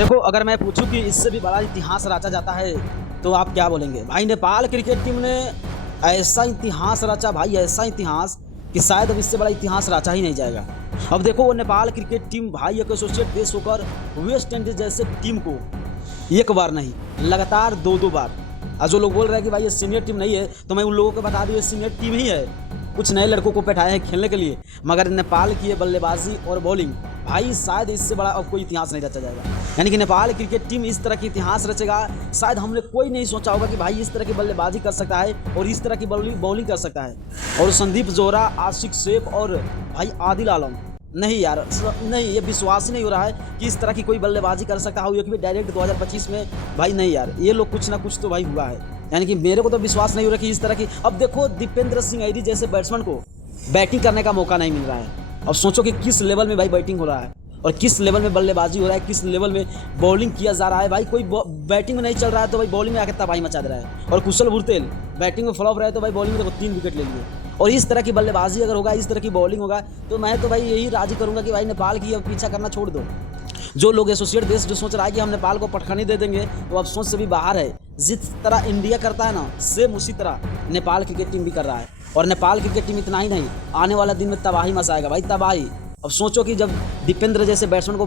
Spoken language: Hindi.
देखो, अगर मैं पूछूं कि इससे भी बड़ा इतिहास रचा जाता है तो आप क्या बोलेंगे? भाई नेपाल क्रिकेट टीम ने ऐसा इतिहास रचा भाई, ऐसा इतिहास कि शायद अब इससे बड़ा इतिहास रचा ही नहीं जाएगा। अब देखो, वो नेपाल क्रिकेट टीम भाई एक एसोसिएट देश होकर वेस्ट इंडीज जैसे टीम को एक बार नहीं लगातार दो दो बार, और जो लोग बोल रहे हैं कि भाई ये सीनियर टीम नहीं है, तो मैं उन लोगों को बता दूं ये सीनियर टीम ही है। कुछ नए लड़कों को बैठाया है खेलने के लिए, मगर नेपाल की ये बल्लेबाजी और बॉलिंग भाई शायद इससे बड़ा अब कोई इतिहास नहीं रचा जाएगा। यानी कि नेपाल क्रिकेट टीम इस तरह की इतिहास रचेगा, शायद हमने कोई नहीं सोचा होगा कि भाई इस तरह की बल्लेबाजी कर सकता है और इस तरह की बॉलिंग कर सकता है। और संदीप जोहरा, आशिक सैफ और भाई आदिल आलम, नहीं यार, नहीं, ये विश्वास ही नहीं हो रहा है कि इस तरह की कोई बल्लेबाजी कर सकता हो, ये कि डायरेक्ट 2025 में। भाई नहीं यार, ये लोग कुछ ना कुछ तो भाई हुआ है। यानी कि मेरे को तो विश्वास नहीं हो रहा कि इस तरह की। अब देखो, दीपेंद्र सिंह ऐरी जैसे बैट्समैन को बैटिंग करने का मौका नहीं मिल रहा है। अब सोचो कि किस लेवल में भाई बैटिंग हो रहा है और किस लेवल में बल्लेबाजी हो रहा है, किस लेवल में बॉलिंग किया जा रहा है। भाई कोई बैटिंग में नहीं चल रहा है तो भाई बॉलिंग में आकर तबाही मचा दे रहा है। और कुशल भुरतेल बैटिंग में फ्लॉप रहा है तो भाई बॉलिंग में देखो 3 विकेट ले लिए। और इस तरह की बल्लेबाजी अगर होगा, इस तरह की बॉलिंग होगा, तो मैं तो भाई यही राजी करूंगा कि भाई नेपाल की अब पीछा करना छोड़ दो। जो लोग एसोसिएट देश जो सोच रहा है कि हम नेपाल को पटखनी दे देंगे, तो अब सोच से भी बाहर है। जिस तरह इंडिया करता है ना, सेम उसी तरह नेपाल क्रिकेट टीम भी कर रहा है। और नेपाल क्रिकेट टीम इतना ही नहीं, आने वाला दिन में तबाही मचाएगा भाई, तबाही। अब सोचो कि जब दीपेंद्र जैसे बैट्समैन को